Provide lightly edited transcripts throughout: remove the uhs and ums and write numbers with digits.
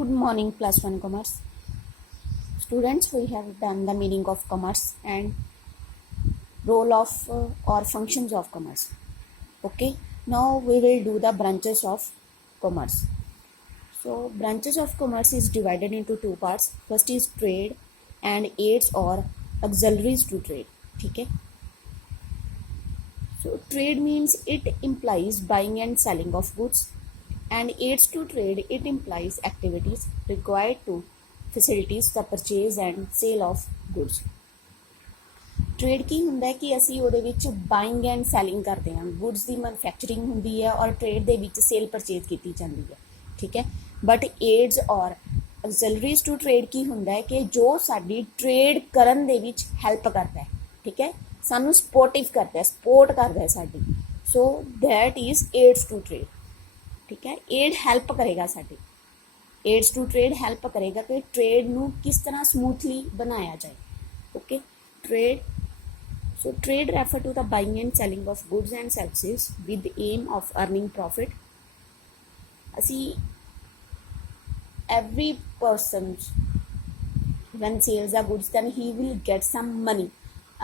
Good morning, class 1 commerce. Students, we have done the meaning of commerce and role of or functions of commerce. Okay, now we will do the branches of commerce. So, branches of commerce is divided into two parts. First is trade and aids or auxiliaries to trade. Okay. So, trade means it implies buying and selling of goods, and aids to trade it implies activities required to facilities the purchase and sale of goods. Trade की ਹੁੰਦਾ ਹੈ ਕਿ ਅਸੀਂ ਉਹਦੇ ਵਿੱਚ buying and selling ਕਰਦੇ ਹਾਂ, goods ਦੀ manufacturing ਹੁੰਦੀ ਹੈ ਔਰ ਟ੍ਰੇਡ ਦੇ ਵਿੱਚ ਸੇਲ ਪਰਚੇਜ਼ ਕੀਤੀ ਜਾਂਦੀ ਹੈ, ਠੀਕ ਹੈ। ਬਟ ਏਡਸ ਔਰ ਆਕਸਿਲਰੀਜ਼ ਟੂ ਟ੍ਰੇਡ ਕੀ ਹੁੰਦਾ ਹੈ ਕਿ ਜੋ ਸਾਡੀ ਟ੍ਰੇਡ ਕਰਨ ਦੇ ਵਿੱਚ ਹੈਲਪ ਕਰਦਾ ਹੈ, ਠੀਕ ਹੈ, ਸਾਨੂੰ ਸਪੋਰਟਿਵ ਕਰਦਾ ਹੈ, ਸਪੋਰਟ ਕਰਦਾ ਹੈ ਸਾਡੀ। So that is aids to trade, ਠੀਕ ਹੈ। ਏਡ ਹੈਲਪ ਕਰੇਗਾ ਸਾਡੀ, ਏਡਸ ਟੂ ਟ੍ਰੇਡ ਹੈਲਪ ਕਰੇਗਾ ਕਿ ਟ੍ਰੇਡ ਨੂੰ ਕਿਸ ਤਰ੍ਹਾਂ ਸਮੂਥਲੀ ਬਣਾਇਆ ਜਾਏ। Okay, trade. So trade refer to the buying and selling of goods and services with the aim of earning profit. See, every person when sells the goods then he will get some money,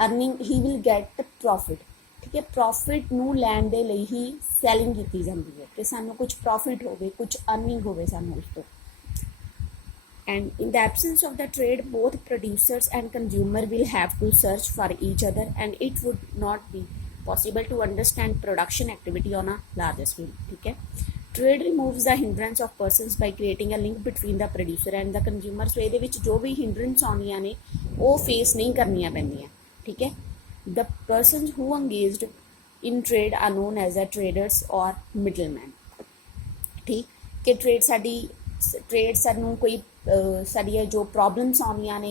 earning, he will get the profit, ठीक है। Profit ਨੂੰ ਲੈਣ ਦੇ ਲਈ ਹੀ selling ਕੀਤੀ ਜਾਂਦੀ ਹੈ ਕਿ ਸਾਨੂੰ ਕੁਝ ਪ੍ਰੋਫਿਟ ਹੋਵੇ, ਕੁਝ ਅਰਨਿੰਗ ਹੋਵੇ ਸਾਨੂੰ ਉਸ ਤੋਂ। And in the absence of the trade, both producers and consumer will have to search for each other, and it would not be possible to understand production activity on a larger scale, ठीक है। Trade removes the hindrance of persons by creating a link between the producer and the consumer. So ਇਹਦੇ ਵਿੱਚ ਜੋ ਵੀ hindrance ਆਉਂਦੀਆਂ ਨੇ ਉਹ face ਨਹੀਂ ਕਰਨੀਆਂ ਪੈਂਦੀਆਂ, ਠੀਕ ਹੈ। The persons who engaged in trade are known as the traders or middlemen, ਠੀਕ ਕਿ ਟ੍ਰੇਡ ਸਾਨੂੰ ਕੋਈ ਸਾਡੀਆਂ ਜੋ ਪ੍ਰੋਬਲਮਸ ਆਉਂਦੀਆਂ ਨੇ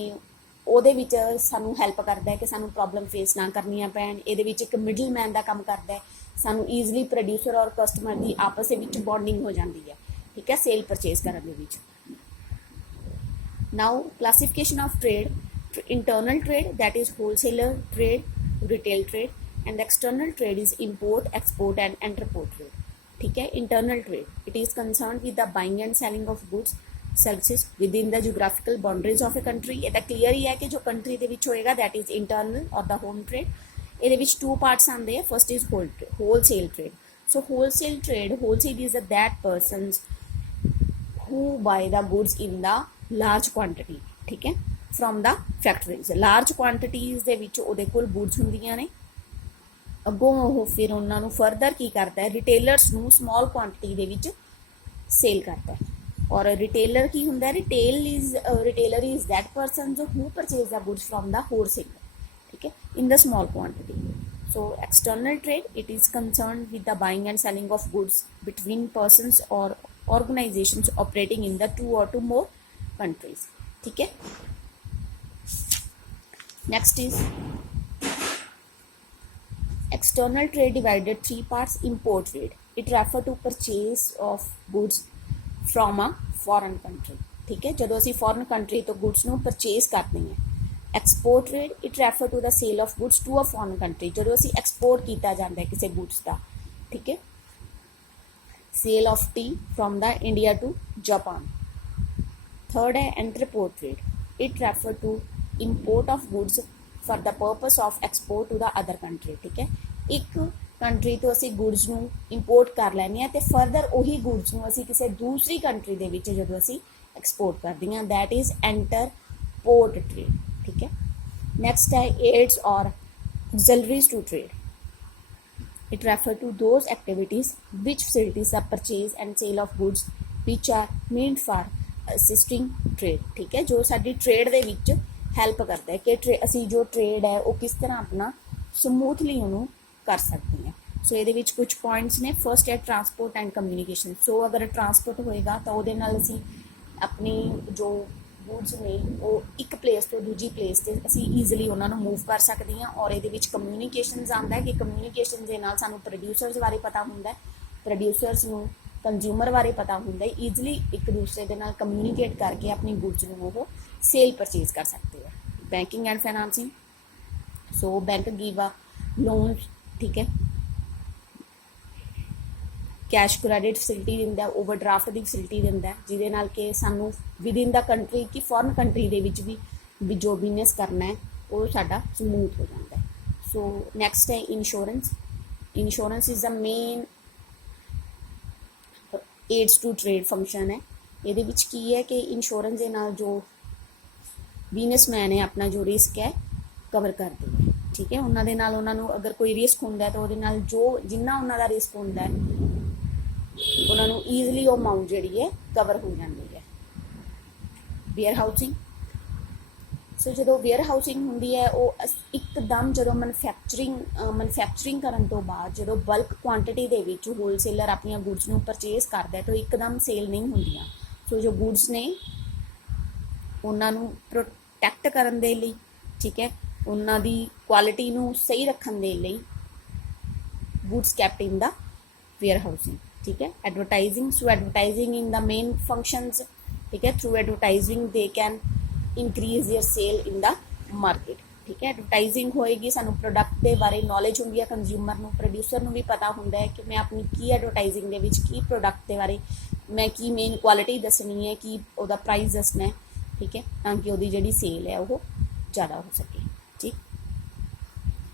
ਉਹਦੇ ਵਿੱਚ ਸਾਨੂੰ ਹੈਲਪ ਕਰਦਾ ਹੈ ਕਿ ਸਾਨੂੰ ਪ੍ਰੋਬਲਮ ਫੇਸ ਨਾ ਕਰਨੀਆਂ ਪੈਣ। ਇਹਦੇ ਵਿੱਚ ਇੱਕ ਮਿਡਲ ਮੈਨ ਦਾ ਕੰਮ ਕਰਦਾ ਹੈ, ਸਾਨੂੰ ਈਜ਼ਲੀ ਪ੍ਰੋਡਿਊਸਰ ਔਰ ਕਸਟਮਰ ਦੀ ਆਪਸ ਦੇ ਵਿੱਚ ਬੌਂਡਿੰਗ ਹੋ ਜਾਂਦੀ ਹੈ, ਠੀਕ ਹੈ, ਸੇਲ ਪਰਚੇਜ਼ ਕਰਨ ਦੇ ਵਿੱਚ। Now classification of trade: internal trade that is wholesaler trade, retail trade, and external trade is import, export and entrepot trade, ठीक है। Internal trade it is concern with the buying and selling of goods services with in the geographical boundaries of a country. ये तो clear ही है कि जो country के विच होएगा दैट इज़ इंटरनल और द होम ट्रेड। ये विच टू पार्ट्स आते हैं, first is wholesale trade. So wholesale trade, wholesale is that persons who buy the goods in the large quantity, ठीक है, from the factories. Large quantities they विच उहदे कोल गुड्स हुंदियां ने, ਅੱਗੋਂ ਉਹ ਫਿਰ ਉਹਨਾਂ ਨੂੰ ਫਰਦਰ ਕੀ ਕਰਦਾ ਹੈ, ਰਿਟੇਲਰਸ ਨੂੰ ਸਮੋਲ ਕੁਆਂਟਿਟੀ ਦੇ ਵਿੱਚ ਸੇਲ ਕਰਦਾ ਹੈ। ਔਰ ਰਿਟੇਲਰ ਕੀ ਹੁੰਦਾ ਹੈ, retailer is that person who purchase the goods from the wholesaler, ਠੀਕ ਹੈ, in the small quantity. So external trade it is concerned with the buying and selling of goods between persons ਔਰ organisations operating in the two और two more countries, ठीक है। Next is external trade divided three parts. Import trade it refer to purchase of goods from a foreign country, ठीक है, ਜਦੋਂ ਅਸੀਂ foreign country ਤੋਂ goods ਨੂੰ purchase ਕਰਦੇ ਹਾਂ। export trade it refer to the sale of goods to a foreign country, ਜਦੋਂ ਅਸੀਂ export ਕੀਤਾ ਜਾਂਦਾ ਹੈ ਕਿਸੇ goods ਦਾ, ਠੀਕ ਹੈ। sale of tea from the India to Japan। third है entrepot trade it refer to import of goods for the purpose of export to the other country, ठीक है। ਇੱਕ ਕੰਟਰੀ ਤੋਂ ਅਸੀਂ ਗੁੱਡਸ ਨੂੰ ਇੰਪੋਰਟ ਕਰ ਲੈਂਦੇ ਹਾਂ ਅਤੇ ਫਰਦਰ ਉਹੀ ਗੁੱਡਸ ਨੂੰ ਅਸੀਂ ਕਿਸੇ ਦੂਸਰੀ ਕੰਟਰੀ ਦੇ ਵਿੱਚ ਜਦੋਂ ਅਸੀਂ ਐਕਸਪੋਰਟ ਕਰਦੇ ਹਾਂ, ਦੈਟ ਇਜ਼ ਐਂਟਰਪੋਰਟ ਟ੍ਰੇਡ, ਠੀਕ ਹੈ। ਨੈਕਸਟ ਹੈ ਏਡਸ ਔਰ auxiliaries to trade it refer to those activities which facilities the purchase and sale of goods which are made for assisting trade, ਠੀਕ ਹੈ, ਜੋ ਸਾਡੀ ਟ੍ਰੇਡ ਦੇ ਵਿੱਚ ਹੈਲਪ ਕਰਦਾ ਹੈ ਕਿ ਅਸੀਂ ਜੋ ਟ੍ਰੇਡ ਹੈ ਉਹ ਕਿਸ ਤਰ੍ਹਾਂ ਆਪਣਾ ਸਮੂਥਲੀ ਉਹਨੂੰ ਕਰ ਸਕਦੇ ਹਾਂ। ਸੋ ਇਹਦੇ ਵਿੱਚ ਕੁਝ ਪੁਆਇੰਟਸ ਨੇ। ਫਸਟ ਹੈ ਟਰਾਂਸਪੋਰਟ ਐਂਡ ਕਮਿਊਨੀਕੇਸ਼ਨ। ਸੋ ਅਗਰ ਟਰਾਂਸਪੋਰਟ ਹੋਏਗਾ ਤਾਂ ਉਹਦੇ ਨਾਲ ਅਸੀਂ ਆਪਣੀ ਜੋ ਗੁੱਡਸ ਨੇ ਉਹ ਇੱਕ ਪਲੇਸ ਤੋਂ ਦੂਜੀ ਪਲੇਸ 'ਤੇ ਅਸੀਂ ਈਜ਼ੀਲੀ ਉਹਨਾਂ ਨੂੰ ਮੂਵ ਕਰ ਸਕਦੇ ਹਾਂ। ਔਰ ਇਹਦੇ ਵਿੱਚ ਕਮਿਊਨੀਕੇਸ਼ਨਸ ਆਉਂਦਾ ਕਿ ਕਮਿਊਨੀਕੇਸ਼ਨ ਦੇ ਨਾਲ ਸਾਨੂੰ ਪ੍ਰੋਡਿਊਸਰਸ ਬਾਰੇ ਪਤਾ ਹੁੰਦਾ, ਪ੍ਰੋਡਿਊਸਰਸ ਨੂੰ ਕੰਜ਼ਿਊਮਰ ਬਾਰੇ ਪਤਾ ਹੁੰਦਾ, ਈਜ਼ੀਲੀ ਇੱਕ ਦੂਸਰੇ ਦੇ ਨਾਲ ਕਮਿਊਨੀਕੇਟ ਕਰਕੇ ਆਪਣੀ ਗੁੱਡਸ ਨੂੰ ਉਹ सेल परचेज कर सकते हैं। Banking and financing, so bank give a loan, ठीक है, ਕੈਸ਼ ਕ੍ਰੈਡਿਟ ਫੈਸਿਲਿਟੀ ਦਿੰਦਾ, ਓਵਰਡਰਾਫਟ ਦੀ ਫੈਸਿਲਿਟੀ ਦਿੰਦਾ, ਜਿਹਦੇ ਨਾਲ ਕਿ ਸਾਨੂੰ ਵਿਦਿਨ ਦਾ ਕੰਟਰੀ ਕਿ ਫੋਰਨ ਕੰਟਰੀ ਦੇ ਵਿੱਚ ਵੀ ਜੋ ਬਿਜ਼ਨਸ ਕਰਨਾ ਹੈ ਉਹ ਸਾਡਾ ਸਮੂਥ ਹੋ ਜਾਂਦਾ ਹੈ। ਸੋ ਨੈਕਸਟ ਹੈ insurance. Insurance is the main aids to trade function ਹੈ। ਇਹਦੇ ਵਿੱਚ ਕੀ ਹੈ ਕਿ ਇੰਸ਼ੋਰੈਂਸ ਦੇ ਨਾਲ ਜੋ ਬਿਜ਼ਨਸਮੈਨ ਹੈ ਆਪਣਾ ਜੋ ਰਿਸਕ ਹੈ ਕਵਰ ਕਰਦੇ ਹੈ, ਠੀਕ ਹੈ। ਉਹਨਾਂ ਦੇ ਨਾਲ ਉਹਨਾਂ ਨੂੰ ਅਗਰ ਕੋਈ ਰਿਸਕ ਹੁੰਦਾ ਤਾਂ ਉਹਦੇ ਨਾਲ ਜੋ ਜਿੰਨਾ ਉਹਨਾਂ ਦਾ ਰਿਸਕ ਹੁੰਦਾ ਹੈ ਉਹਨਾਂ ਨੂੰ ਈਜ਼ਲੀ ਉਹ ਅਮਾਊਂਟ ਜਿਹੜੀ ਹੈ ਕਵਰ ਹੋ ਜਾਂਦੀ ਹੈ। Wear housing. ਸੋ ਜਦੋਂ ਵੇਅਰ ਹਾਊਸਿੰਗ ਹੁੰਦੀ ਹੈ ਉਹ ਇੱਕਦਮ ਜਦੋਂ ਮੈਨੂਫੈਕਚਰਿੰਗ ਕਰਨ ਤੋਂ ਬਾਅਦ ਜਦੋਂ ਬਲਕ ਕੁਆਂਟੀਟੀ ਦੇ ਵਿੱਚ ਹੋਲਸੇਲਰ ਆਪਣੀਆਂ ਗੁੱਡਸ ਨੂੰ ਪਰਚੇਸ ਕਰਦਾ ਤਾਂ ਇੱਕਦਮ ਸੇਲ ਨਹੀਂ ਹੁੰਦੀਆਂ। ਸੋ ਜੋ ਗੁੱਡਸ ਨੇ ਉਹਨਾਂ ਨੂੰ ਪ੍ਰੋਟੈਕਟ ਕਰਨ ਦੇ ਲਈ, ਠੀਕ ਹੈ, ਉਹਨਾਂ ਦੀ ਕੁਆਲਿਟੀ ਨੂੰ ਸਹੀ ਰੱਖਣ ਦੇ ਲਈ ਗੁੱਡਸ ਕੈਪਟ ਇਨ ਦਾ ਵੇਅਰ ਹਾਊਸਿੰਗ, ਠੀਕ ਹੈ। ਐਡਵਰਟਾਈਜ਼ਿੰਗ। ਸੋ ਐਡਵਰਟਾਈਜ਼ਿੰਗ ਇਨ ਦਾ ਮੇਨ ਫੰਕਸ਼ਨਸ, ਠੀਕ ਹੈ। Through advertising they can increase their sale in the market, ਠੀਕ ਹੈ। ਐਡਵਰਟਾਈਜ਼ਿੰਗ ਹੋਏਗੀ, ਸਾਨੂੰ ਪ੍ਰੋਡਕਟ ਦੇ ਬਾਰੇ ਨੌਲੇਜ ਹੁੰਦੀ ਹੈ, ਕੰਜ਼ਿਊਮਰ ਨੂੰ, ਪ੍ਰੋਡਿਊਸਰ ਨੂੰ ਵੀ ਪਤਾ ਹੁੰਦਾ ਹੈ ਕਿ ਮੈਂ ਆਪਣੀ ਕੀ ਐਡਵਰਟਾਈਜ਼ਿੰਗ ਦੇ ਵਿੱਚ ਕੀ ਪ੍ਰੋਡਕਟ ਦੇ ਬਾਰੇ ਮੈਂ ਕੀ ਮੇਨ ਕੁਆਲਿਟੀ ਦੱਸਣੀ ਹੈ, ਕੀ ਉਹਦਾ ਪ੍ਰਾਈਸ ਦੱਸਣਾ ਹੈ, ਠੀਕ ਹੈ, ਤਾਂ ਕਿ ਉਹਦੀ ਜਿਹੜੀ ਸੇਲ ਹੈ ਉਹ ਜ਼ਿਆਦਾ ਹੋ ਸਕੇ, ਠੀਕ।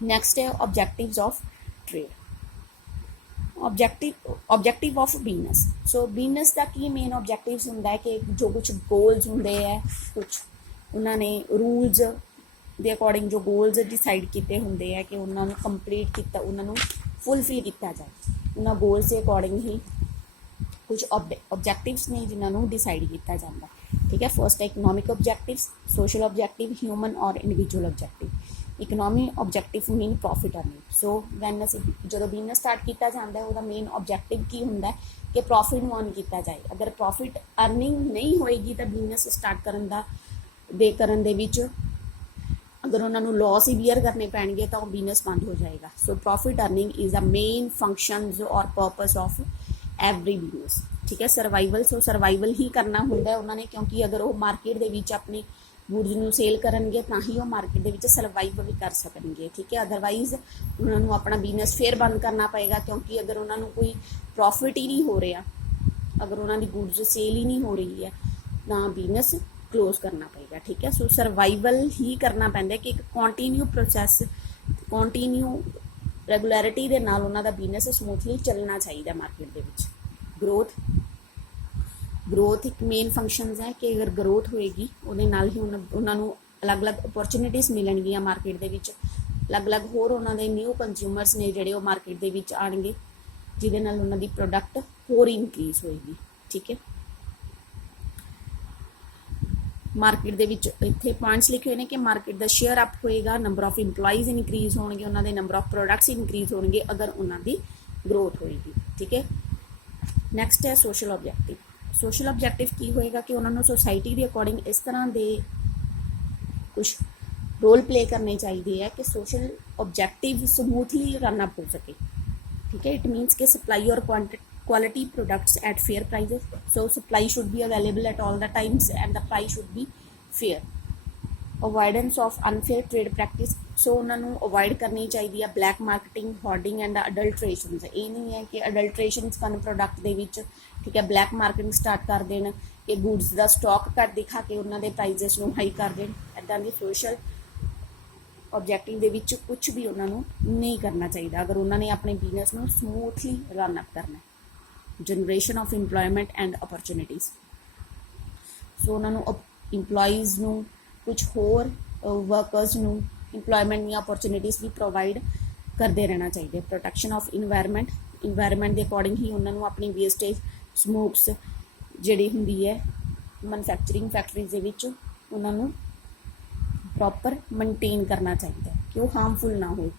ਨੈਕਸਟ ਹੈ objectives of trade. Objective of business. So business का की मेन ऑब्जेक्टिव्स ਹੁੰਦਾ ਹੈ ਕਿ ਜੋ ਕੁਝ ਗੋਲਸ ਹੁੰਦੇ ਹੈ, ਕੁਝ ਉਹਨਾਂ ਨੇ ਰੂਲਸ ਦੇ ਅਕੋਰਡਿੰਗ ਜੋ ਗੋਲਸ ਡਿਸਾਈਡ ਕੀਤੇ ਹੁੰਦੇ ਹੈ ਕਿ ਉਹਨਾਂ ਨੂੰ ਕੰਪਲੀਟ ਕੀਤਾ, ਉਹਨਾਂ ਨੂੰ ਫੁੱਲਫਿਲ ਕੀਤਾ ਜਾਏ। ਉਹਨਾਂ ਗੋਲਸ ਦੇ ਅਕੋਰਡਿੰਗ ਹੀ ਕੁਝ ऑब्जेक्टिव्स ਨੇ ਜਿਨ੍ਹਾਂ ਨੂੰ ਡਿਸਾਈਡ ਕੀਤਾ ਜਾਂਦਾ, ਠੀਕ ਹੈ। ਫਰਸਟ ਹੈ economic objectives, social objective, human ਔਰ individual objective. Economy objective mean profit earning. So when ਅਸੀਂ ਜਦੋਂ ਬਿਜ਼ਨਸ ਸਟਾਰਟ ਕੀਤਾ ਜਾਂਦਾ ਹੈ ਉਹਦਾ ਮੇਨ ऑब्जेक्टिव ਕੀ ਹੁੰਦਾ ਕਿ ਪ੍ਰੋਫਿਟ ਨੂੰ ਅਰਨ ਕੀਤਾ ਜਾਏ। ਅਗਰ ਪ੍ਰੋਫਿਟ ਅਰਨਿੰਗ ਨਹੀਂ ਹੋਏਗੀ ਤਾਂ ਬਿਜ਼ਨਸ ਸਟਾਰਟ ਕਰਨ ਦੇ ਵਿੱਚ ਅਗਰ ਉਹਨਾਂ ਨੂੰ ਲਾਸ ਹੀ ਬੀਅਰ ਕਰਨੇ ਪੈਣਗੇ ਤਾਂ ਉਹ ਬਿਜ਼ਨਸ ਬੰਦ ਹੋ ਜਾਏਗਾ। So profit earning is the main functions ਔਰ ਪਰਪਸ ਆਫ ਐਵਰੀ ਬਿਜ਼ਨਸ, ਠੀਕ ਹੈ। ਸਰਵਾਈਵਲ। ਸੋ ਸਰਵਾਈਵਲ ਹੀ ਕਰਨਾ ਹੁੰਦਾ ਉਹਨਾਂ ਨੇ, ਕਿਉਂਕਿ ਅਗਰ ਉਹ ਮਾਰਕੀਟ ਦੇ ਵਿੱਚ ਆਪਣੀ ਗੁੱਡਸ ਨੂੰ ਸੇਲ ਕਰਨਗੇ ਤਾਂ ਹੀ ਉਹ ਮਾਰਕੀਟ ਦੇ ਵਿੱਚ ਸਰਵਾਈਵ ਵੀ ਕਰ ਸਕਣਗੇ, ਠੀਕ ਹੈ। ਅਦਰਵਾਈਜ਼ ਉਹਨਾਂ ਨੂੰ ਆਪਣਾ ਬਿਜ਼ਨਸ ਫੇਰ ਬੰਦ ਕਰਨਾ ਪਏਗਾ, ਕਿਉਂਕਿ ਅਗਰ ਉਹਨਾਂ ਨੂੰ ਕੋਈ ਪ੍ਰੋਫਿਟ ਹੀ ਨਹੀਂ ਹੋ ਰਿਹਾ, ਅਗਰ ਉਹਨਾਂ ਦੀ ਗੁੱਡਸ ਸੇਲ ਹੀ ਨਹੀਂ ਹੋ ਰਹੀ ਹੈ ਤਾਂ ਬਿਜ਼ਨਸ ਕਲੋਜ਼ ਕਰਨਾ ਪਏਗਾ, ਠੀਕ ਹੈ। ਸੋ ਸਰਵਾਈਵਲ ਹੀ ਕਰਨਾ ਪੈਂਦਾ ਕਿ ਇੱਕ ਕੰਟੀਨਿਊ ਪ੍ਰੋਸੈਸ, ਕੰਟੀਨਿਊ ਰੈਗੂਲੈਰਿਟੀ ਦੇ ਨਾਲ ਉਹਨਾਂ ਦਾ ਬਿਜ਼ਨਸ ਸਮੂਥਲੀ ਚੱਲਣਾ ਚਾਹੀਦਾ ਮਾਰਕੀਟ ਦੇ ਵਿੱਚ। ਗਰੋਥ ਇੱਕ ਮੇਨ ਫੰਕਸ਼ਨਸ ਹੈ ਕਿ ਅਗਰ ਗਰੋਥ ਹੋਏਗੀ ਉਹਦੇ ਨਾਲ ਹੀ ਉਹਨਾਂ ਨੂੰ ਅਲੱਗ-ਅਲੱਗ ਓਪਰਚੁਨਿਟੀਜ਼ ਮਿਲਣਗੀਆਂ ਮਾਰਕੀਟ ਦੇ ਵਿੱਚ, ਅਲੱਗ-ਅਲੱਗ ਹੋਰ ਉਹਨਾਂ ਦੇ ਨਿਊ ਕੰਜ਼ਿਊਮਰਸ ਨੇ ਜਿਹੜੇ ਉਹ ਮਾਰਕੀਟ ਦੇ ਵਿੱਚ ਆਉਣਗੇ, ਜਿਹਦੇ ਨਾਲ ਉਹਨਾਂ ਦੀ ਪ੍ਰੋਡਕਟ ਹੋਰ ਇਨਕਰੀਜ਼ ਹੋਏਗੀ, ਠੀਕ ਹੈ। ਮਾਰਕੀਟ ਦੇ ਵਿੱਚ ਇੱਥੇ ਪੁਆਇੰਟਸ ਲਿਖੇ ਹੋਏ ਨੇ ਕਿ ਮਾਰਕੀਟ ਦਾ ਸ਼ੇਅਰ ਅਪ ਹੋਏਗਾ, ਨੰਬਰ ਆਫ ਇੰਪਲਾਈਜ਼ ਇਨਕਰੀਜ਼ ਹੋਣਗੇ, ਉਹਨਾਂ ਦੇ ਨੰਬਰ ਆਫ ਪ੍ਰੋਡਕਟਸ ਇਨਕਰੀਜ਼ ਹੋਣਗੇ ਅਗਰ ਉਹਨਾਂ ਦੀ ਗਰੋਥ ਹੋਏਗੀ, ਠੀਕ ਹੈ। ਨੈਕਸਟ ਹੈ ਸੋਸ਼ਲ ਆਬਜੈਕਟਿਵ। ਸੋਸ਼ਲ ਆਬਜੈਕਟਿਵ ਕੀ ਹੋਏਗਾ ਕਿ ਉਹਨਾਂ ਨੂੰ ਸੋਸਾਇਟੀ ਦੇ ਅਕੋਰਡਿੰਗ ਇਸ ਤਰ੍ਹਾਂ ਦੇ ਕੁਝ ਰੋਲ ਪਲੇ ਕਰਨੇ ਚਾਹੀਦੇ ਹੈ ਕਿ social objective smoothly run up ਹੋ ਸਕੇ, ਠੀਕ ਹੈ। ਇਟ ਮੀਨਸ ਕਿ ਸਪਲਾਈ ਔਰ quality products at fair prices. So supply should be available at all the times and the price should be fair. Avoidance of unfair trade practice. So ਉਹਨਾਂ ਨੂੰ avoid ਕਰਨੀ ਚਾਹੀਦੀ ਹੈ ਬਲੈਕ ਮਾਰਕੀਟਿੰਗ, ਹੋਰਡਿੰਗ ਐਂਡ ਅਡਲਟ੍ਰੇਸ਼ਨਸ। ਇਹ ਨਹੀਂ ਹੈ ਕਿ ਅਡਲਟ੍ਰੇਸ਼ਨਸ ਕਰਨ ਪ੍ਰੋਡਕਟ ਦੇ ਵਿੱਚ, ਠੀਕ ਹੈ, ਬਲੈਕ ਮਾਰਕੀਟਿੰਗ ਸਟਾਰਟ ਕਰ ਦੇਣ ਕਿ ਗੁੱਡਸ ਦਾ ਸਟਾਕ ਘੱਟ ਦਿਖਾ ਕੇ ਉਹਨਾਂ ਦੇ ਪ੍ਰਾਈਜ਼ਸ ਨੂੰ ਹਾਈ ਕਰ ਦੇਣ। ਇੱਦਾਂ ਦੀ ਸੋਸ਼ਲ ਆਬਜੈਕਟਿਵ ਦੇ ਵਿੱਚ ਕੁਝ ਵੀ ਉਹਨਾਂ ਨੂੰ ਨਹੀਂ ਕਰਨਾ ਚਾਹੀਦਾ ਅਗਰ ਉਹਨਾਂ ਨੇ ਆਪਣੇ ਬਿਜ਼ਨਸ ਨੂੰ ਸਮੂਥਲੀ ਰਨ ਅਪ ਕਰਨਾ। Generation of employment and opportunities. So ਉਹਨਾਂ ਨੂੰ ਇੰਪਲੋਈਜ਼ ਨੂੰ ਕੁਝ ਹੋਰ ਵਰਕਰਸ ਨੂੰ ਇੰਪਲੋਇਮੈਂਟ ਦੀਆਂ ਅਪਰਚੁਨਿਟੀਜ਼ ਵੀ ਪ੍ਰੋਵਾਈਡ ਕਰਦੇ ਰਹਿਣਾ ਚਾਹੀਦਾ। ਪ੍ਰੋਟੈਕਸ਼ਨ ਆਫ ਇਨਵਾਇਰਮੈਂਟ ਦੇ ਅਕੋਰਡਿੰਗ ਹੀ ਉਹਨਾਂ ਨੂੰ ਆਪਣੀ ਵੇਸਟੇਜ, ਸਮੋਕਸ ਜਿਹੜੀ ਹੁੰਦੀ ਹੈ ਮੈਨੂਫੈਕਚਰਿੰਗ ਫੈਕਟਰੀਜ਼ ਦੇ ਵਿੱਚ ਉਹਨਾਂ ਨੂੰ ਪ੍ਰੋਪਰ ਮੇਨਟੇਨ ਕਰਨਾ ਚਾਹੀਦਾ ਕਿ ਉਹ ਹਾਰਮਫੁਲ ਨਾ ਹੋਏ।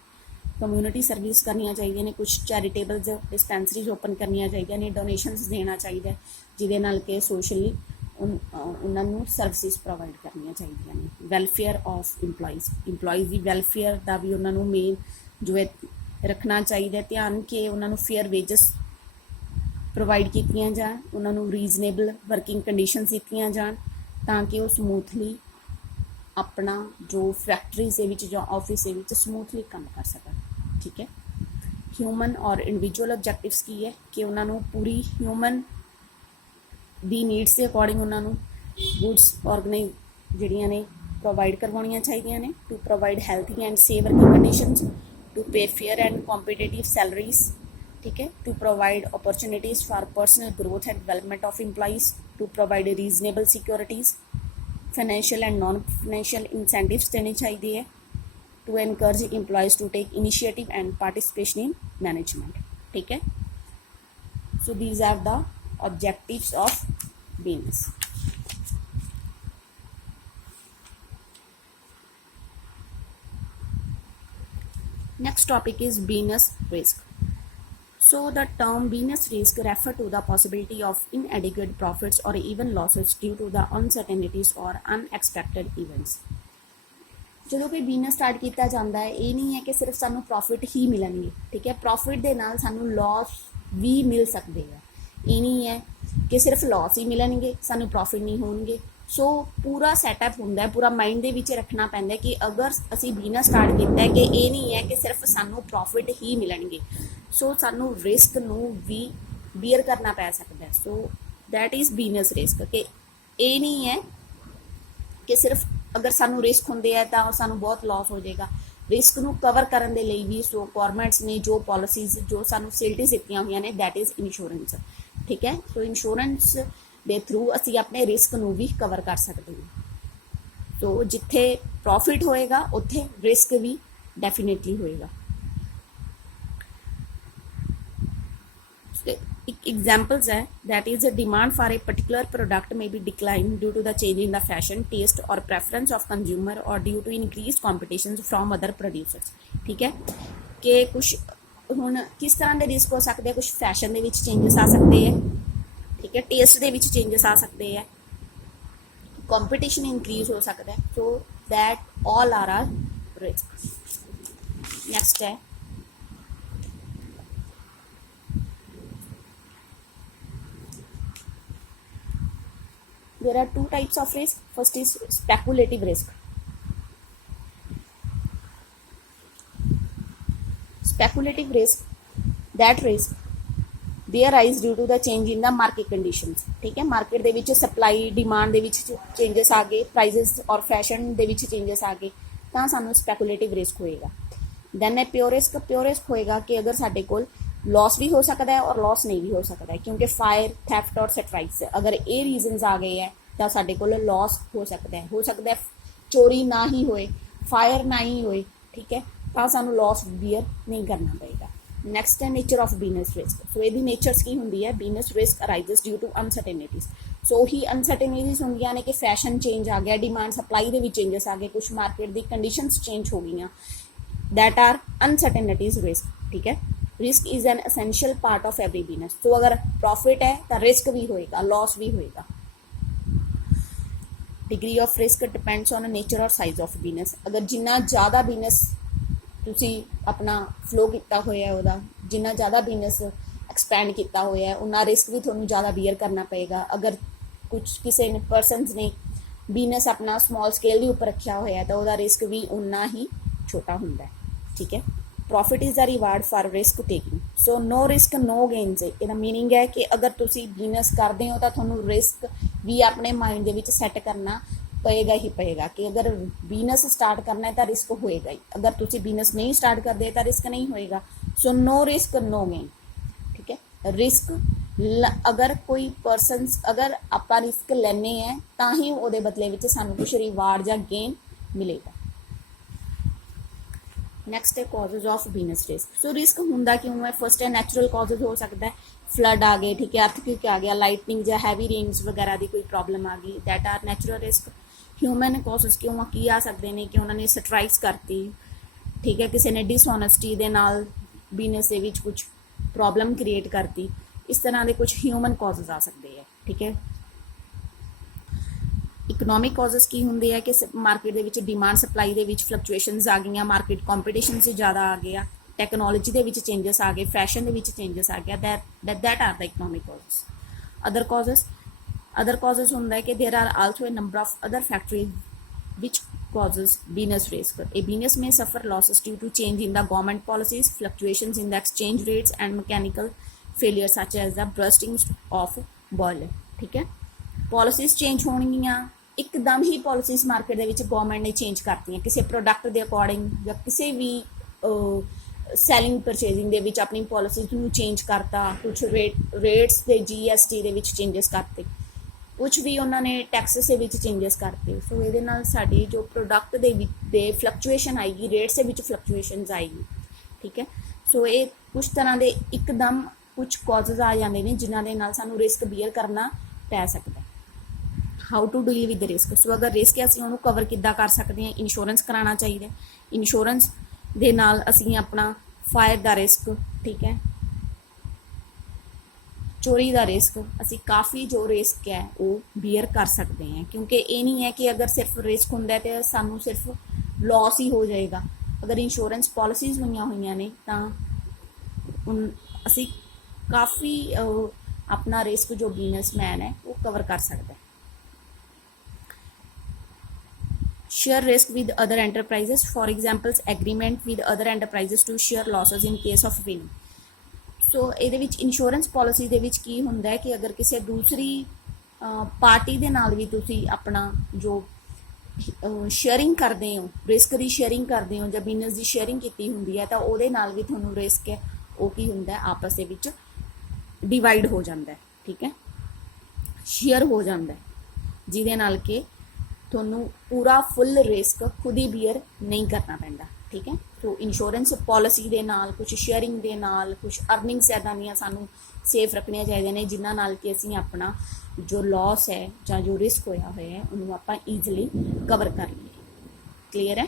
ਕਮਿਊਨਿਟੀ ਸਰਵਿਸ ਕਰਨੀਆਂ ਚਾਹੀਦੀਆਂ ਨੇ, ਕੁਝ ਚੈਰੀਟੇਬਲਸ ਡਿਸਪੈਂਸਰੀਜ਼ ਓਪਨ ਕਰਨੀਆਂ ਚਾਹੀਦੀਆਂ ਨੇ, ਡੋਨੇਸ਼ਨਸ ਦੇਣਾ ਚਾਹੀਦਾ ਜਿਹਦੇ ਨਾਲ ਕਿ ਸੋਸ਼ਲੀ ਉਹਨਾਂ ਨੂੰ ਸਰਵਿਸਿਜ਼ ਪ੍ਰੋਵਾਈਡ ਕਰਨੀਆਂ ਚਾਹੀਦੀਆਂ ਨੇ। Welfare of employees the welfare ਦਾ ਵੀ ਉਹਨਾਂ ਨੂੰ ਮੇਨ ਜੋ ਹੈ ਰੱਖਣਾ ਚਾਹੀਦਾ ਧਿਆਨ ਕਿ ਉਹਨਾਂ ਨੂੰ ਫੇਅਰ ਵੇਜਸ ਪ੍ਰੋਵਾਈਡ ਕੀਤੀਆਂ ਜਾਣ, ਉਹਨਾਂ ਨੂੰ ਰੀਜ਼ਨੇਬਲ ਵਰਕਿੰਗ ਕੰਡੀਸ਼ਨਸ ਦਿੱਤੀਆਂ ਜਾਣ ਤਾਂ ਕਿ ਉਹ ਸਮੂਥਲੀ ਆਪਣਾ ਜੋ ਫੈਕਟਰੀਜ਼ ਦੇ ਵਿੱਚ ਜਾਂ ਆਫਿਸ ਦੇ ਵਿੱਚ ਸਮੂਥਲੀ ਕੰਮ ਕਰ ਸਕਣ, ਠੀਕ ਹੈ। ਹਿਊਮਨ ਔਰ ਇੰਡੀਵਿਜੂਅਲ ਆਬਜੈਕਟਿਵਸ ਕੀ ਹੈ ਕਿ ਉਹਨਾਂ ਨੂੰ ਪੂਰੀ ਹਿਊਮਨ ਦੀ ਨੀਡਸ ਦੇ ਅਕੋਰਡਿੰਗ ਉਹਨਾਂ ਨੂੰ ਗੁੱਡਸ ਆਰਗੇਨਾਈਜ਼ ਜਿਹੜੀਆਂ ਨੇ ਪ੍ਰੋਵਾਈਡ ਕਰਵਾਉਣੀਆਂ ਚਾਹੀਦੀਆਂ ਨੇ to provide healthy and safe working conditions, to pay fair and competitive salaries, ठीक है, to provide opportunities for personal growth and development of employees, to provide reasonable securities, financial and non-financial incentives देने चाहिए, to encourage employees to take initiative and participation in management. ठीक है, so these are the objectives of business. Next topic is business risk. So the term business risk refer to the possibility of inadequate profits or even losses due to the uncertainties or unexpected events. ਜਦੋਂ ਕੋਈ business start ਕੀਤਾ ਜਾਂਦਾ ਹੈ ਇਹ ਨਹੀਂ ਹੈ ਕਿ ਸਿਰਫ ਸਾਨੂੰ ਪ੍ਰੋਫਿਟ ਹੀ ਮਿਲਣਗੇ, ਠੀਕ ਹੈ, ਪ੍ਰੋਫਿਟ ਦੇ ਨਾਲ ਸਾਨੂੰ ਲਾਸ ਵੀ ਮਿਲ ਸਕਦੇ ਆ। ਇਹ ਨਹੀਂ ਹੈ ਕਿ ਸਿਰਫ ਲਾਸ ਹੀ ਮਿਲਣਗੇ ਸਾਨੂੰ ਪ੍ਰੋਫਿਟ ਨਹੀਂ ਹੋਣਗੇ। ਸੋ ਪੂਰਾ ਸੈਟਅਪ ਹੁੰਦਾ ਹੈ, ਪੂਰਾ ਮਾਈਂਡ ਦੇ ਵਿੱਚ ਰੱਖਣਾ ਪੈਂਦਾ ਕਿ ਅਗਰ ਅਸੀਂ ਬਿਜ਼ਨਸ ਸਟਾਰਟ ਕੀਤਾ ਹੈ ਕਿ ਇਹ ਨਹੀਂ ਹੈ ਕਿ ਸਿਰਫ ਸਾਨੂੰ ਪ੍ਰੋਫਿਟ ਹੀ ਮਿਲਣਗੇ, ਸੋ ਸਾਨੂੰ ਰਿਸਕ ਨੂੰ ਵੀ ਬੀਅਰ ਕਰਨਾ ਪੈ ਸਕਦਾ ਹੈ। So that is business risk ਕਿ ਇਹ ਨਹੀਂ ਹੈ ਕਿ ਸਿਰਫ ਅਗਰ ਸਾਨੂੰ ਰਿਸਕ ਹੁੰਦੇ ਆ ਤਾਂ ਸਾਨੂੰ ਬਹੁਤ ਲਾਸ ਹੋ ਜਾਏਗਾ। ਰਿਸਕ ਨੂੰ ਕਵਰ ਕਰਨ ਦੇ ਲਈ ਵੀ ਸੋ ਗੌਰਮੈਂਟਸ ਨੇ ਜੋ ਪਾਲਿਸੀਜ਼ ਜੋ ਸਾਨੂੰ ਫੈਸਿਲਿਟੀਜ਼ ਦਿੱਤੀਆਂ ਹੋਈਆਂ ਨੇ ਦੈਟ ਇਜ਼ ਇੰਸ਼ੋਰੈਂਸ, ਠੀਕ ਹੈ। ਸੋ ਇੰਸ਼ੋਰੈਂਸ ਦੇ ਥਰੂ ਅਸੀਂ ਆਪਣੇ ਰਿਸਕ ਨੂੰ ਵੀ ਕਵਰ ਕਰ ਸਕਦੇ ਹਾਂ। ਸੋ ਜਿੱਥੇ ਪ੍ਰੋਫਿਟ ਹੋਏਗਾ ਉੱਥੇ ਰਿਸਕ ਵੀ ਡੈਫੀਨੇਟਲੀ ਹੋਏਗਾ। Examples है that is the demand for a particular product may be declined due to the change in the fashion, taste or preference of consumer or due to increased competition from other producers। ठीक है कि कुछ ਹੁਣ ਕਿਸ ਤਰ੍ਹਾਂ ਦੇ risk ਹੋ ਸਕਦੇ ਆ, ਕੁਛ ਫੈਸ਼ਨ ਦੇ ਵਿੱਚ ਚੇਂਜਸ ਆ ਸਕਦੇ ਹੈ, ਠੀਕ ਹੈ, ਟੇਸਟ ਦੇ ਵਿੱਚ ਚੇਂਜਸ ਆ ਸਕਦੇ ਹੈ, ਕੰਪੀਟੀਸ਼ਨ ਇਨਕਰੀਜ਼ ਹੋ ਸਕਦਾ ਹੈ। So that all are are risk. Next ਹੈ there are two types of risk. First is speculative risk. Speculative risk, that risk they arise due to the change in the market conditions। ठीक है, market ਦੇ ਵਿੱਚ supply demand ਦੇ ਵਿੱਚ changes ਆ ਗਏ, prices ਔਰ ਫੈਸ਼ਨ ਦੇ ਵਿੱਚ ਚੇਂਜਸ ਆ ਗਏ ਤਾਂ ਸਾਨੂੰ ਸਪੈਕੂਲੇਟਿਵ ਰਿਸਕ ਹੋਏਗਾ। ਦੈਨ ਹੈ ਪਿਓਰ ਰਿਸਕ। ਪਿਓਰ ਰਿਸਕ ਹੋਏਗਾ ਕਿ ਅਗਰ ਸਾਡੇ ਕੋਲ लॉस भी हो सकता है और लॉस नहीं भी हो सकता है क्योंकि फायर, थैफ्ट और स्ट्राइक्स अगर ये रीजनस आ गए हैं तो साढ़े को लॉस हो सकता है चोरी ना ही होए, फायर ना ही होए, ठीक है, तो सानू लॉस बीयर नहीं करना पड़ेगा। नैक्सट है nature of business risk. So ये नेचर्स की होंगी है business risk arises due to uncertainties. So ही अनसर्टेनिटीज होंगे ने कि फैशन चेंज आ गया, डिमांड सप्लाई के चेंजेस आ गए, कुछ मार्केट की कंडीशनस चेंज हो गई, दैट आर अनसर्टेनिटीज रिस्क। ठीक है, risk is an essential part of every business. तो अगर प्रॉफिट है तो रिस्क भी होएगा, लॉस भी होएगा। Degree of risk depends on nature और साइज ऑफ बिजनेस। अगर जिन्ना ज़्यादा बिजनेस तुसी अपना फ्लो किया होया है उहदा, जिन्ना ज़्यादा बिजनेस एक्सपैंड किया होया है उन्ना रिस्क भी थोड़ा ज़्यादा बीयर करना पएगा। अगर कुछ किसी ने परसनस ने बिजनेस अपना स्मॉल स्केल के उपर रखा होया है तो उहदा रिस्क भी उन्ना ही छोटा हुंदा है। ठीक है, profit is the reward for risk taking. So no risk no gain से ਇਹਦਾ मीनिंग है कि अगर तुसी बिजनेस करते हो तो ਤੁਹਾਨੂੰ रिस्क भी अपने माइंड ਦੇ ਵਿੱਚ सैट करना पएगा ही पएगा कि अगर बिजनेस स्टार्ट करना है तो रिस्क होएगा ही, अगर तुसी बिजनेस नहीं स्टार्ट करते तो रिस्क नहीं होएगा। So no risk no gain. ठीक है, रिस्क अगर कोई परसन अगर आप रिस्क लेने हैं तो ही वो बदले में सानू कुछ रिवार्ड या गेन मिलेगा। नैक्सट है causes of business risk. So risk होंदा क्यों है? फर्स्ट है नैचुरल कॉजेज हो सकता है, फ्लड आ गए, ठीक है, अर्थक्वेक आ गया, लाइटनिंग या हैवी रेन्स वगैरह की कोई प्रॉब्लम आ गई, that are natural risk. Human causes क्यों की आ सकते हैं कि उन्होंने स्ट्राइक्स करती, ठीक है, किसी ने डिसऑनेस्टी के नाल बिजनेस के विच कुछ प्रॉब्लम क्रिएट करती, इस तरह के कुछ ह्यूमन कॉजेज आ सकते हैं। ठीक है, इकनॉमिक कॉजेज की होंगे है कि मार्केट के डिमांड सप्लाई के फ्लक्चुएशनस आ गई, मार्केट कॉम्पीटिशन से ज़्यादा आ गया, टैक्नोलॉजी के चेंजेस आ गए, फैशन के चेंजेस आ गया, that are the economic causes. Other causes होंगे है कि there are also a number of other factories which causes business risk. A business may suffer losses due to change in the government policies, fluctuations in the exchange rates, and mechanical failure such as the bursting of boiler. ठीक है, policies change होणगीਆਂ ਇੱਕਦਮ ਹੀ policies market ਦੇ ਵਿੱਚ government ਨੇ change ਕਰਤੀਆਂ ਕਿਸੇ product ਦੇ according ਜਾਂ ਕਿਸੇ ਵੀ ਸੈਲਿੰਗ ਪਰਚੇਜ਼ਿੰਗ ਦੇ ਵਿੱਚ ਆਪਣੀ ਪੋਲਿਸੀਜ਼ ਨੂੰ ਚੇਂਜ ਕਰਤਾ, ਕੁਝ ਰੇਟਸ ਦੇ GST ਦੇ ਵਿੱਚ ਚੇਂਜਸ ਕਰਤੇ, ਕੁਛ ਵੀ ਉਹਨਾਂ ਨੇ ਟੈਕਸਸ ਦੇ ਵਿੱਚ ਚੇਂਜਸ ਕਰਤੇ। ਸੋ ਇਹਦੇ ਨਾਲ ਸਾਡੀ ਜੋ ਪ੍ਰੋਡਕਟ ਦੇ ਫਲਕਚੁਏਸ਼ਨ ਆਏਗੀ, ਰੇਟਸ ਦੇ ਵਿੱਚ ਫਲਕਚੁਏਸ਼ਨਸ ਆਏਗੀ। ਠੀਕ ਹੈ, ਸੋ ਇਹ ਕੁਛ ਤਰ੍ਹਾਂ ਦੇ ਇੱਕਦਮ ਕੁਛ ਕਾਜ਼ਸ ਆ ਜਾਂਦੇ ਨੇ ਜਿਨ੍ਹਾਂ ਦੇ ਨਾਲ ਸਾਨੂੰ ਰਿਸਕ ਬੀਅਰ ਕਰਨਾ ਪੈ ਸਕਦਾ। How to deal with risk. So ਅਗਰ ਰਿਸਕ ਹੈ ਅਸੀਂ ਉਹਨੂੰ ਕਵਰ ਕਿੱਦਾਂ ਕਰ ਸਕਦੇ ਹਾਂ? ਇੰਸ਼ੋਰੈਂਸ ਕਰਾਉਣਾ ਚਾਹੀਦਾ। ਇੰਸ਼ੋਰੈਂਸ ਦੇ ਨਾਲ ਅਸੀਂ ਆਪਣਾ ਫਾਇਰ ਦਾ ਰਿਸਕ, ਠੀਕ ਹੈ, ਚੋਰੀ ਦਾ ਰਿਸਕ, ਅਸੀਂ ਕਾਫੀ ਜੋ ਰਿਸਕ ਹੈ ਉਹ ਬੀਅਰ ਕਰ ਸਕਦੇ ਹਾਂ। ਕਿਉਂਕਿ ਇਹ ਨਹੀਂ ਹੈ ਕਿ ਅਗਰ ਸਿਰਫ ਰਿਸਕ ਹੁੰਦਾ ਤੇ ਸਾਨੂੰ ਸਿਰਫ ਲਾਸ ਹੀ ਹੋ ਜਾਏਗਾ। ਅਗਰ ਇੰਸ਼ੋਰੈਂਸ ਪਾਲਿਸੀਜ਼ ਹੋਈਆਂ ਹੋਈਆਂ ਨੇ ਤਾਂ ਅਸੀਂ ਕਾਫੀ ਆਪਣਾ ਰਿਸਕ ਜੋ ਬਿਜ਼ਨਸਮੈਨ ਹੈ ਉਹ ਕਵਰ ਕਰ ਸਕਦਾ ਹੈ। Share risk with other enterprises, for example agreement with other enterprises to share losses in case of winning। ਸੋ ਇਹਦੇ ਵਿੱਚ ਇੰਸ਼ੋਰੈਂਸ ਪਾਲਿਸੀ ਦੇ ਵਿੱਚ ਕੀ ਹੁੰਦਾ ਹੈ ਕਿ ਅਗਰ ਕਿਸੇ ਦੂਸਰੀ ਪਾਰਟੀ ਦੇ ਨਾਲ ਵੀ ਤੁਸੀਂ ਆਪਣਾ ਜੋ ਸ਼ੇਅਰਿੰਗ ਕਰਦੇ ਹੋ, ਰਿਸਕ ਦੀ ਸ਼ੇਅਰਿੰਗ ਕਰਦੇ ਹੋ ਜਾਂ ਬਿਜ਼ਨਸ ਦੀ ਸ਼ੇਅਰਿੰਗ ਕੀਤੀ ਹੁੰਦੀ ਹੈ ਤਾਂ ਉਹਦੇ ਨਾਲ ਵੀ ਤੁਹਾਨੂੰ ਰਿਸਕ ਹੈ ਉਹ ਕੀ ਹੁੰਦਾ ਹੈ ਆਪਸ ਦੇ ਵਿੱਚ ਡਿਵਾਈਡ ਹੋ ਜਾਂਦਾ ਹੈ। ਠੀਕ ਹੈ, ਸ਼ੇਅਰ ਹੋ ਜਾਂਦਾ ਹੈ ਜਿਹਦੇ ਨਾਲ ਕਿ ਤੁਹਾਨੂੰ ਪੂਰਾ ਫੁੱਲ ਰਿਸਕ ਖੁਦ ਹੀ ਬੀਅਰ ਨਹੀਂ ਕਰਨਾ ਪੈਂਦਾ। ਠੀਕ ਹੈ, ਸੋ ਇੰਸ਼ੋਰੈਂਸ ਪਾਲਿਸੀ ਦੇ ਨਾਲ ਕੁਝ ਸ਼ੇਅਰਿੰਗ ਦੇ ਨਾਲ ਕੁਝ ਅਰਨਿੰਗਸ ਇੱਦਾਂ ਦੀਆਂ ਸਾਨੂੰ ਸੇਫ ਰੱਖਣੀਆਂ ਚਾਹੀਦੀਆਂ ਨੇ ਜਿਨ੍ਹਾਂ ਨਾਲ ਕਿ ਅਸੀਂ ਆਪਣਾ ਜੋ ਲਾਸ ਹੈ ਜਾਂ ਜੋ ਰਿਸਕ ਹੋਇਆ ਹੋਇਆ ਹੈ ਉਹਨੂੰ ਆਪਾਂ ਈਜ਼ਲੀ ਕਵਰ ਕਰ ਲਈਏ। ਕਲੀਅਰ ਹੈ?